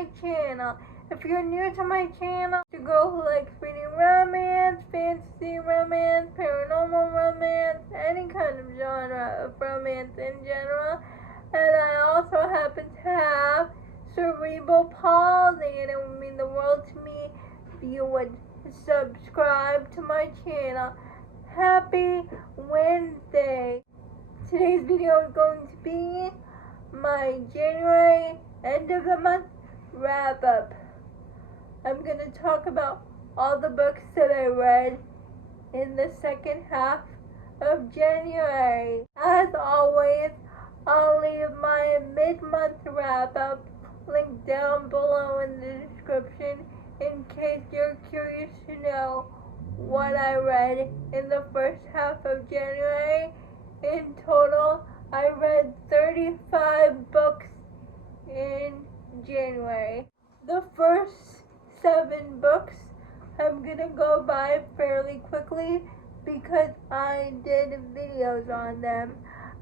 my channel. If you're new to my channel, the girl who likes reading romance, fantasy romance, paranormal romance, any kind of genre of romance in general. And I also happen to have cerebral palsy, and it would mean the world to me if you would subscribe to my channel. Happy Wednesday! Today's video is going to be my January end of the month wrap up. I'm going to talk about all the books that I read in the second half of January. As always, I'll leave my mid-month wrap up linked down below in the description in case you're curious to know what I read in the first half of January. In total, I read 35 books in January. The first 7 books I'm gonna go by fairly quickly because I did videos on them.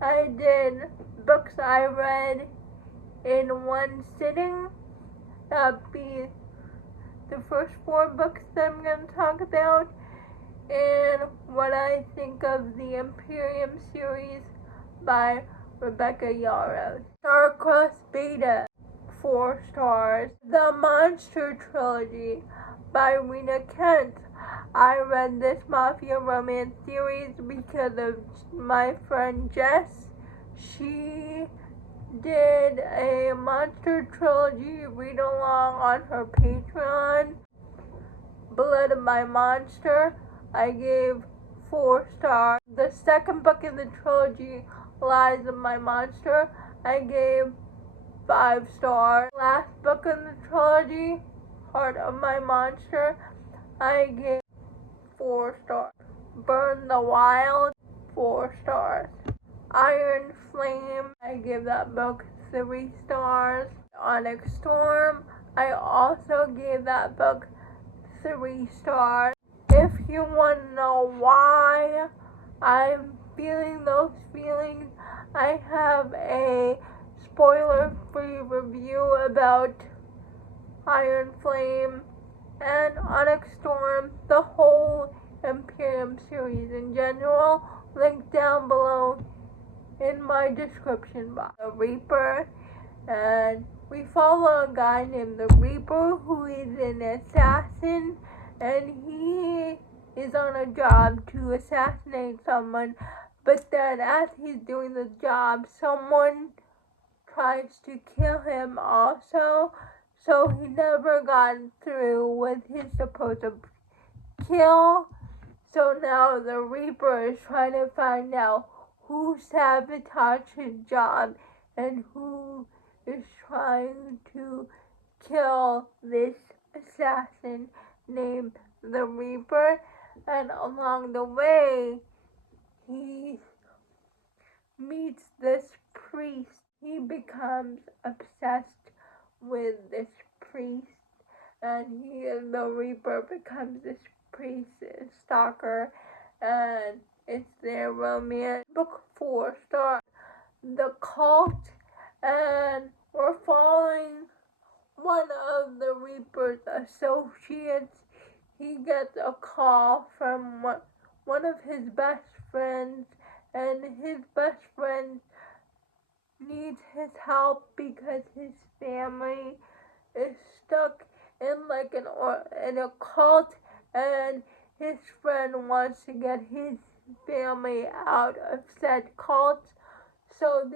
I did books I read in one sitting. That'd be the first 4 books that I'm going to talk about, and what I think of the Empyrean series by Rebecca Yarros. Star-Crossed Beta, 4 stars. The Monster Trilogy by Rena Kent. I read this mafia romance series because of my friend Jess. She did a Monster Trilogy read along on her Patreon. Blood of My Monster, I gave 4 stars. The second book in the trilogy, Lies of My Monster, I gave 5 stars. Last book in the trilogy, Heart of My Monster, I gave 4 stars. Burn the Wild, 4 stars. Iron Flame, I give that book 3 stars. Onyx Storm, I also gave that book 3 stars. If you want to know why I'm feeling those feelings, I have a spoiler-free review about Iron Flame and Onyx Storm, the whole Empyrean series in general, linked down below in my description box. The Reaper, and we follow a guy named the Reaper who is an assassin, and he is on a job to assassinate someone, but then as he's doing the job, someone tries to kill him also, so he never got through with his supposed kill. So now the Reaper is trying to find out who sabotaged his job and who is trying to kill this assassin named the Reaper. And along the way, he meets this priest. He becomes obsessed with this priest, and the Reaper becomes this priest's stalker, and it's their romance. Book 4 stars. The Cult, and we're following one of the Reaper's associates. He gets a call from one of his best friends, and his best friend needs his help because his family is stuck in like in a cult, and his friend wants to get his family out of said cult. So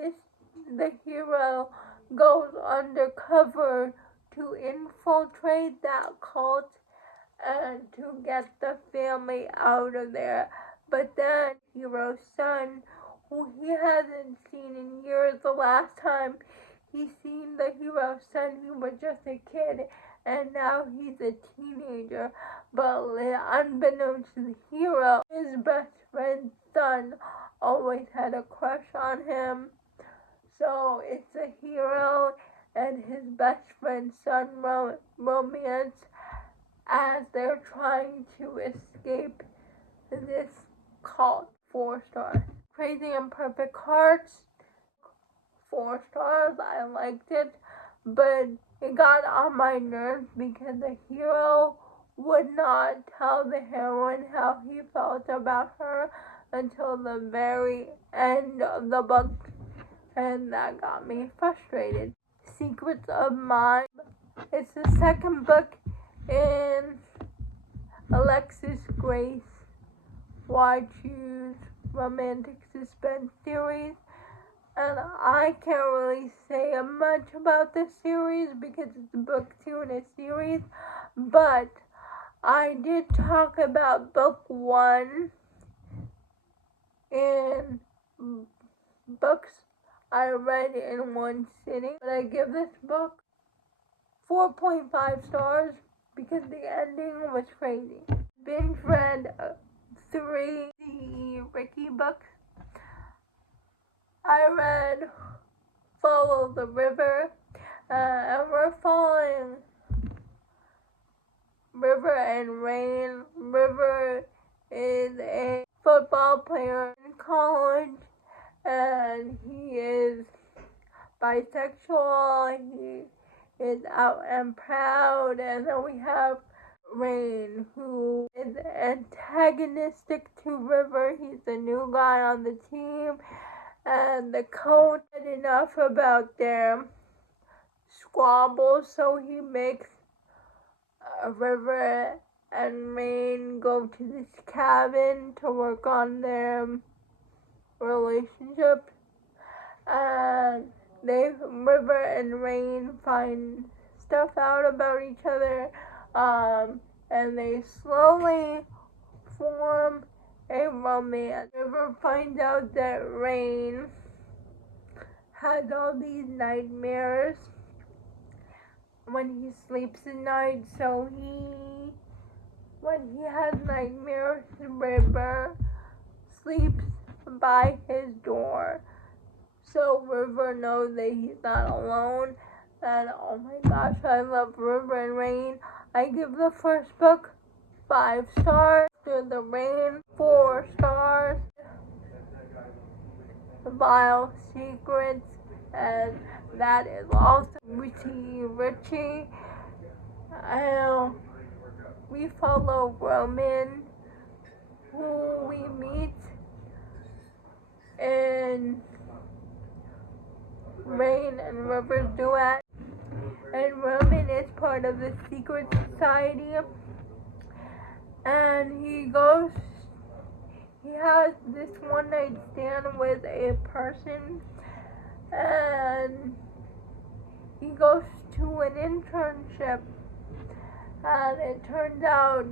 the hero goes undercover to infiltrate that cult and to get the family out of there. But then hero's son, who he hasn't seen in years, the last time he seen the hero's son, he was just a kid, and now he's a teenager. But unbeknownst to the hero, his best friend's son always had a crush on him. So it's the hero and his best friend's son romance as they're trying to escape this cult. 4 stars. Crazy Imperfect Hearts, 4 stars. I liked it. but it got on my nerves because the hero would not tell the heroine how he felt about her until the very end of the book, and that got me frustrated. Secrets of Mine. It's the second book in Alexis Grace Why Choose Romantic Suspense series, and I can't really say much about this series because it's book 2 in a series, but I did talk about book 1 in books I read in one sitting. But I give this book 4.5 stars because the ending was crazy. Binge read 3 Ricky books. I read Follow the River, and we're following River and Rain. River is a football player in college, and he is bisexual. He is out and proud. And then we have Rain, who is antagonistic to River. He's the new guy on the team, and the coach had enough about their squabbles, so he makes River and Rain go to this cabin to work on their relationship, and River and Rain find stuff out about each other, and they slowly form a romance. River finds out that Rain has all these nightmares when he sleeps at night, so when he has nightmares, River sleeps by his door, so River knows that he's not alone. And oh my gosh, I love River and Rain. I give the first book 5 stars. To the Rain, 4 stars. Vile Secrets, and that is also Richie. And we follow Roman, who we meet in Rain and River's duet. And Roman is part of the secret society, and he has this one night stand with a person, and he goes to an internship, and it turns out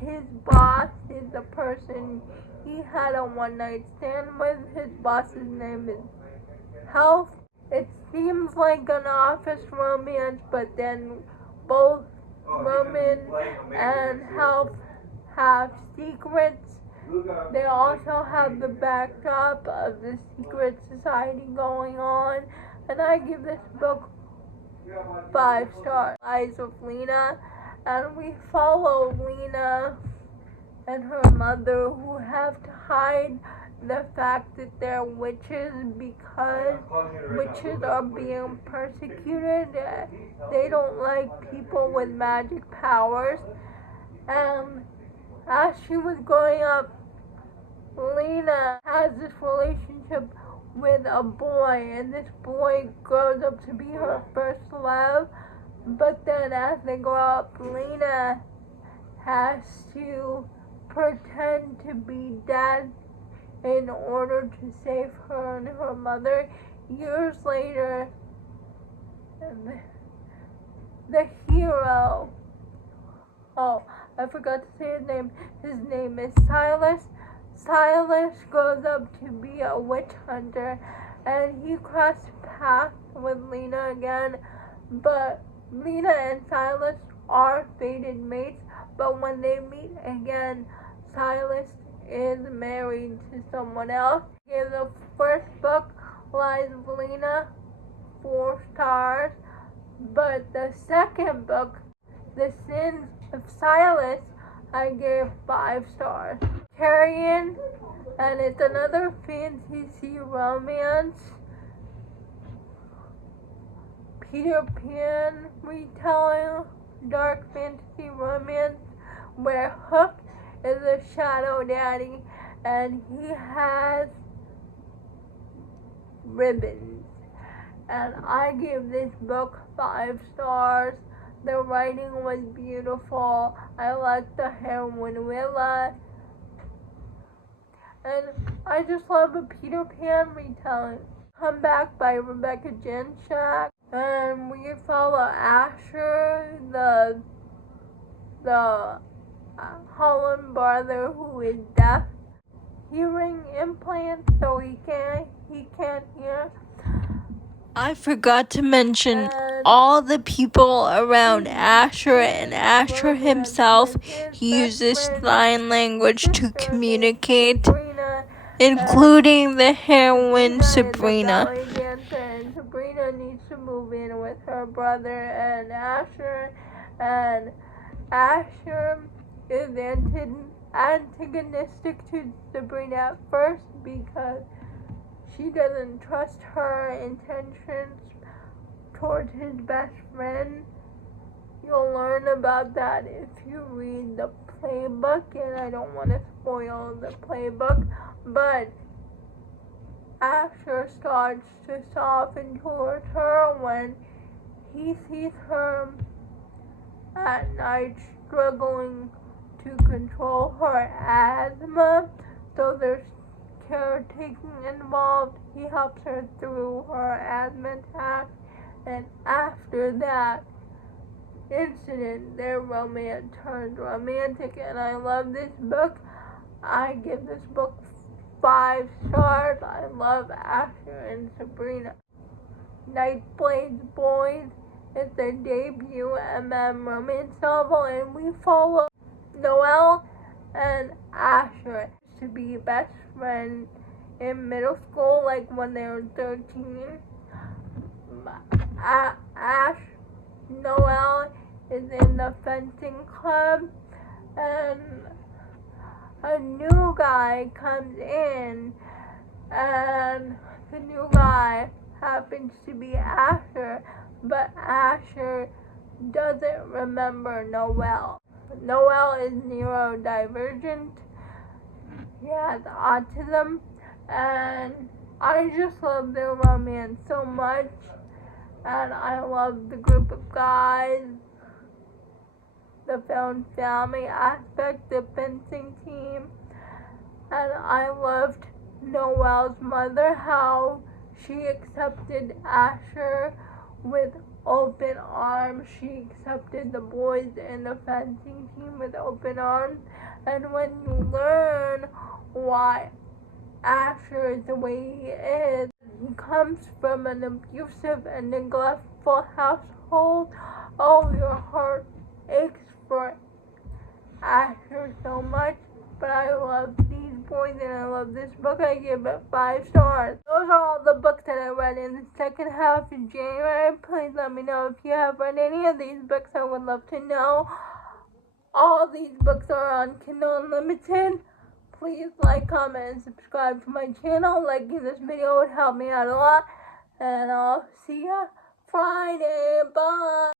his boss is the person he had a one night stand with. His boss's name is Health. It seems like an office romance, but then both Roman and Health have secrets. They also have the backdrop of the secret society going on, and I give this book 5 stars. Lies of Lena, and we follow Lena and her mother, who have to hide the fact that they're witches because witches are being persecuted. They don't like people with magic powers. As she was growing up, Lena has this relationship with a boy, and this boy grows up to be her first love. But then as they grow up, Lena has to pretend to be dead in order to save her and her mother. Years later, the hero, I forgot to say his name. His name is Silas. Silas grows up to be a witch hunter, and he crossed paths with Lena again, but Lena and Silas are fated mates, but when they meet again, Silas is married to someone else. In the first book, Lies of Lena, 4 stars, but the second book, The Sins of Silas, I gave 5 stars. Carrion, and it's another fantasy romance. Peter Pan retelling, dark fantasy romance, where Hook is a shadow daddy and he has ribbons. And I give this book 5 stars. The writing was beautiful. I liked the heroine Willa. And I just love a Peter Pan retelling. Come Back by Rebecca Jenshak. And we follow Asher, the Holland brother who is deaf, hearing implants, so he can't hear. I forgot to mention all the people around Asher and Asher himself. He uses sign language to communicate, including the heroine Sabrina. And Sabrina needs to move in with her brother and Asher, and Asher is antagonistic to Sabrina at first because she doesn't trust her intentions towards his best friend. You'll learn about that if you read the playbook, and I don't want to spoil the playbook, but Asher starts to soften towards her when he sees her at night struggling to control her asthma, so there's caretaking involved. He helps her through her asthma attack, and after that incident, their romance turns romantic, and I love this book. I give this book 5 stars. I love Asher and Sabrina. Nightblade's Boys is their debut romance novel, and we follow Noelle and Asher to be best friends in middle school, like when they were 13. Noelle is in the fencing club, and a new guy comes in, and the new guy happens to be Asher, but Asher doesn't remember Noelle. Noelle is neurodivergent. He has autism, and I just love their romance so much, and I love the group of guys, the found family aspect, the fencing team, and I loved Noelle's mother, how she accepted Asher with open arms. She accepted the boys in the fencing team with open arms, and when you learn why Asher is the way he is, he comes from an abusive and neglectful household. Oh, your heart aches for Asher so much, but I love these boys and I love this book. I give it 5 stars. Those are all the books that I read in the second half of January. Please let me know if you have read any of these books. I would love to know. All these books are on Kindle Unlimited. Please like, comment, and subscribe to my channel. Liking this video would help me out a lot. And I'll see ya Friday. Bye.